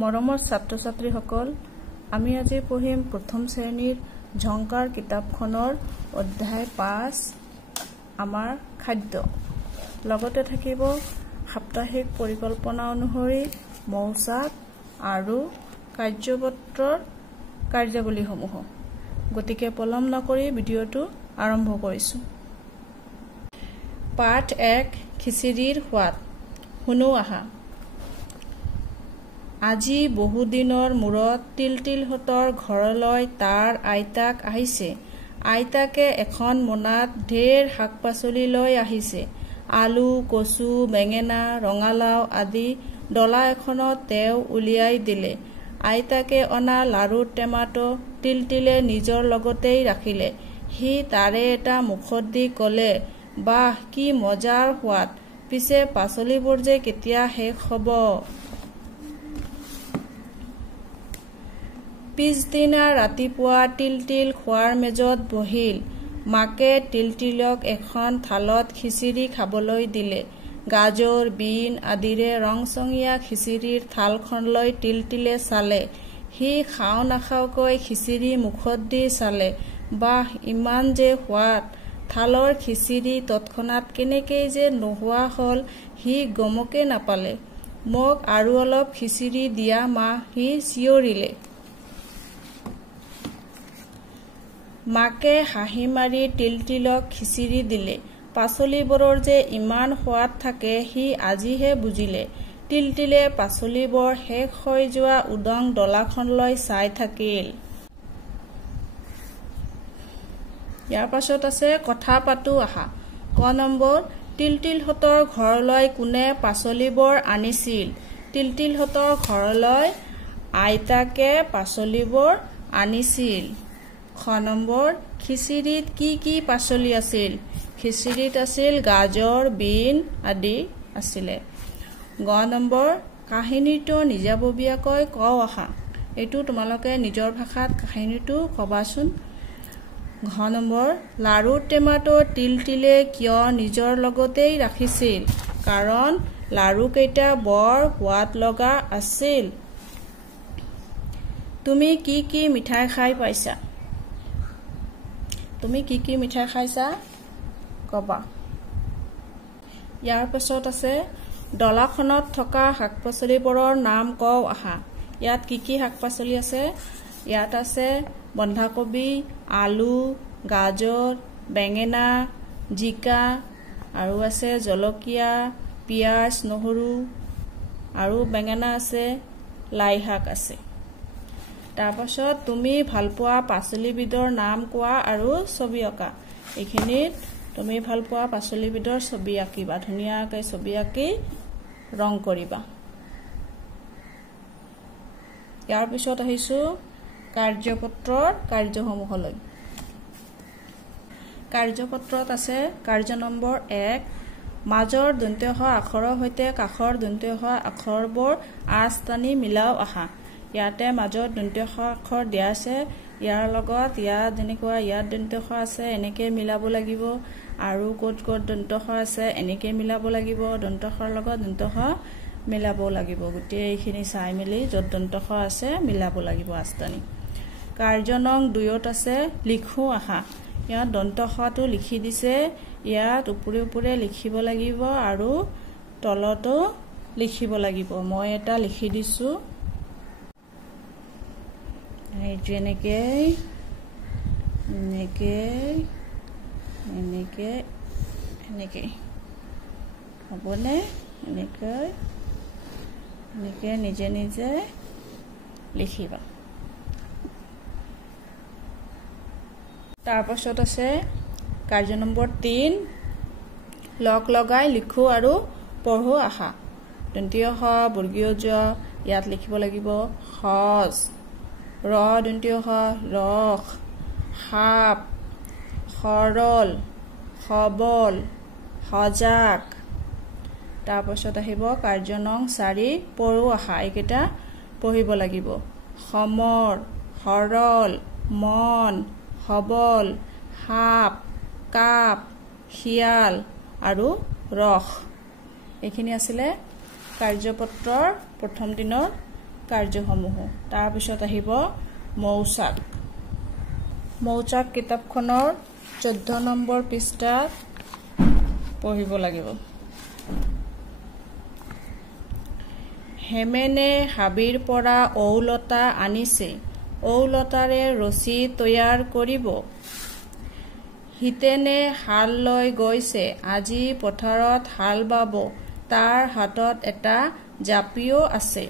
মৰমৰ ছাত্ৰ ছাত্ৰীসকল, আমি আজি পঢ়িম প্ৰথম শ্ৰেণীৰ ঝংকাৰ কিতাপখনৰ অধ্যায় 5 আমাৰ খাদ্য। লগতে থাকিব সাপ্তাহিক পৰিকল্পনা অনুসৰি মৌচাক আৰু কাৰ্যপত্ৰৰ কাৰ্যাৱলীসমূহ। গতিকে পলম নকৰি ভিডিঅ'টো আৰম্ভ কৰিছো। পাঠ 1 খিচিৰিৰ সোৱাদ। শুনো আহা। আজি বহুদিনৰ মূৰত তিলতিলহঁতৰ ঘৰলৈ তাৰ আইতাক আহিছে। আইতাকে এখন মোনাত ঢেৰ শাক পাচলি লৈ আহিছে। আলু, কচু, বেঙেনা, ৰঙালাও আদি ডলা এখনত তেওঁ উলিয়াই দিলে। আইতাকে অনা লাৰুৰ টেমাটো তিলতিলে নিজৰ লগতেই ৰাখিলে। সি তাৰে এটা মুখত দি ক'লে, বাহ, কি মজাৰ সোৱাদ। পিছে পাচলিবোৰ যে কেতিয়া শেষ হ'ব। পিছদিনা ৰাতিপুৱা তিলতিল খোৱাৰ মেজত বহিল। মাকে তিলতিলক এখন থালত খিচিৰি খাবলৈ দিলে। গাজৰ, বিন আদিৰে ৰংচঙীয়া খিচিৰিৰ থালখনলৈ তিলতিলে চালে। সি খাওঁ নাখাওঁকৈ খিচিৰি মুখত দি চালে। বাহ, ইমান যে সোৱাদ। থালৰ খিচিৰি তৎক্ষণাৎ কেনেকৈ যে নোহোৱা হ'ল সি গমকে নাপালে। মোক আৰু অলপ খিচিৰি দিয়া মা, সি চিঞৰিলে। মাকে হাঁহি মাৰি তিলতিলক খিচিৰি দিলে। পাচলিবোৰৰ যে ইমান সোৱাদ থাকে সি আজিহে বুজিলে। তিলতিলে পাচলিবোৰ শেষ হৈ যোৱা উদং ডলাখনলৈ চাই থাকিল। ইয়াৰ পাছত আছে কথা পাতো আহা। ক নম্বৰ, তিলতিলহঁতৰ ঘৰলৈ কোনে পাচলিবোৰ আনিছিল? তিলতিলহঁতৰ ঘৰলৈ আইতাকে পাচলিবোৰ আনিছিল। খ নম্বৰ, খিচিৰিত কি কি পাচলি আছিল? খিচিৰিত আছিল গাজৰ, বিন আদি আছিলে। গ নম্বৰ, কাহিনীটো নিজাববীয়াকৈ কওঁ আহা। এইটো তোমালোকে নিজৰ ভাষাত কাহিনীটো কবাচোন। ঘ নম্বৰ, লাৰুৰ টেমাটো তিলতিলে কিয় নিজৰ লগতেই ৰাখিছিল? কাৰণ লাৰুকেইটা বৰ সোৱাদ লগা আছিল। তুমি কি কি মিঠাই খাই পাইছা? তুমি কি কি মিঠাই খাইছা কবা। ইয়াৰ পাছত আছে ডলাখনত থকা শাক পাচলিবোৰৰ নাম কওঁ আহা। ইয়াত কি কি শাক পাচলি আছে? ইয়াত আছে বন্ধাকবি, আলু, গাজৰ, বেঙেনা, জিকা আৰু আছে জলকীয়া, পিঁয়াজ, নহৰু আৰু বেঙেনা আছে, লাই শাক আছে। তাৰপাছত তুমি ভালপোৱা পাচলিবিধৰ নাম কোৱা আৰু ছবি অঁকা। এইখিনিত তুমি ভালপোৱা পাচলিবিধৰ ছবি আঁকিবা। ধুনীয়াকৈ ছবি আঁকি ৰং কৰিবা। ইয়াৰ পিছত আহিছো কাৰ্যপত্ৰৰ কাৰ্যসমূহলৈ। কাৰ্যপত্ৰত আছে কাৰ্য নম্বৰ 1, মাজৰ দন্ত্য স আখৰৰ সৈতে কাষৰ দন্ত্য স আখৰবোৰ আঁচ টানি মিলাও আহা। ইয়াতে মাজত দন্ত্য স আখৰ দিয়া আছে। ইয়াৰ লগত ইয়াত যেনেকুৱা ইয়াত দন্ত্য স আছে এনেকৈ মিলাব লাগিব, আৰু ক'ত ক'ত দন্ত্য স আছে এনেকৈ মিলাব লাগিব। দন্ত্য সৰ লগত দন্ত্য স মিলাব লাগিব। গোটেই এইখিনি চাই মেলি য'ত দন্ত্য স আছে মিলাব লাগিব আঁচ টানি। কাৰ্য নং 2ত আছে লিখো আহা। ইয়াত দন্ত্য সটো লিখি দিছে। ইয়াত ওপৰে ওপৰে লিখিব লাগিব আৰু তলতো লিখিব লাগিব। মই এটা লিখি দিছো। এইটো এনেকৈ এনেকৈ এনেকৈ এনেকৈ হ'বনে? এনেকৈ এনেকৈ নিজে নিজে লিখিবা। তাৰপাছত আছে কাৰ্য নম্বৰ 3, লগ লগাই লিখো আৰু পঢ়ো আহা। দন্ত্য স বৰ্গীয় জ ইয়াত লিখিব লাগিব সজ, ৰ দন্ত্য স ৰস, সাপ, সৰল, সবল, সজাগ। তাৰপাছত আহিব কাৰ্য নং 4, পঢ়ো আহা। এইকেইটা পঢ়িব লাগিব। সমৰ, সৰল, মন, সবল, সাপ, কাপ, শিয়াল আৰু ৰস। এইখিনি আছিলে কাৰ্যপত্ৰৰ প্ৰথম দিনৰ কাৰ্যসমূহ তাৰ পিছত আহিব মৌচাক মৌচাক কিতাপখনৰ 14 নম্বৰ পৃষ্ঠাত পঢ়িব লাগিব হেমেনে হাবিৰ পৰা ঔলতা আনিছে ঔলতাৰে ৰছী তৈয়াৰ কৰিব হিতেনে হাল লৈ গৈছে আজি পথাৰত হাল বাব তাৰ হাতত এটা জাপিও আছে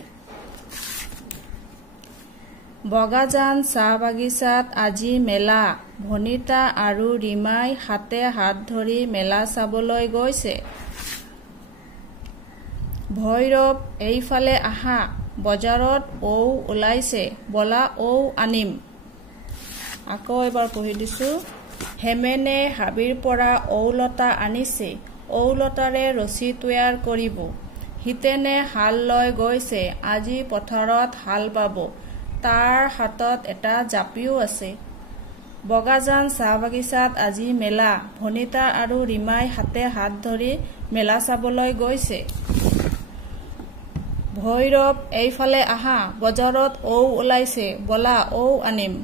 বগাজান চাহ বাগিচাত আজি মেলা ভনিতা আৰু ৰিমাই হাতে হাত ধৰি মেলা চাবলৈ গৈছে ভৈৰৱ এইফালে আহা বজাৰত ঔ ওলাইছে বলা ঔ আনিম আকৌ এবাৰ পঢ়ি দিছো হেমেনে হাবিৰ পৰা ঔলতা আনিছে ঔলতাৰে ৰছী তৈয়াৰ কৰিব হিতেনে হাল লৈ গৈছে আজি পথাৰত হাল বাব তাৰ হাতত এটা জাপিও আছে বগাজান চাহ বাগিচাত আজি মেলা ভনিতা আৰু ৰিমাই হাতে হাত ধৰি মেলা চাবলৈ গৈছে ভৈৰৱ এইফালে আহা বজাৰত ঔ ওলাইছে বলা ঔ আনিম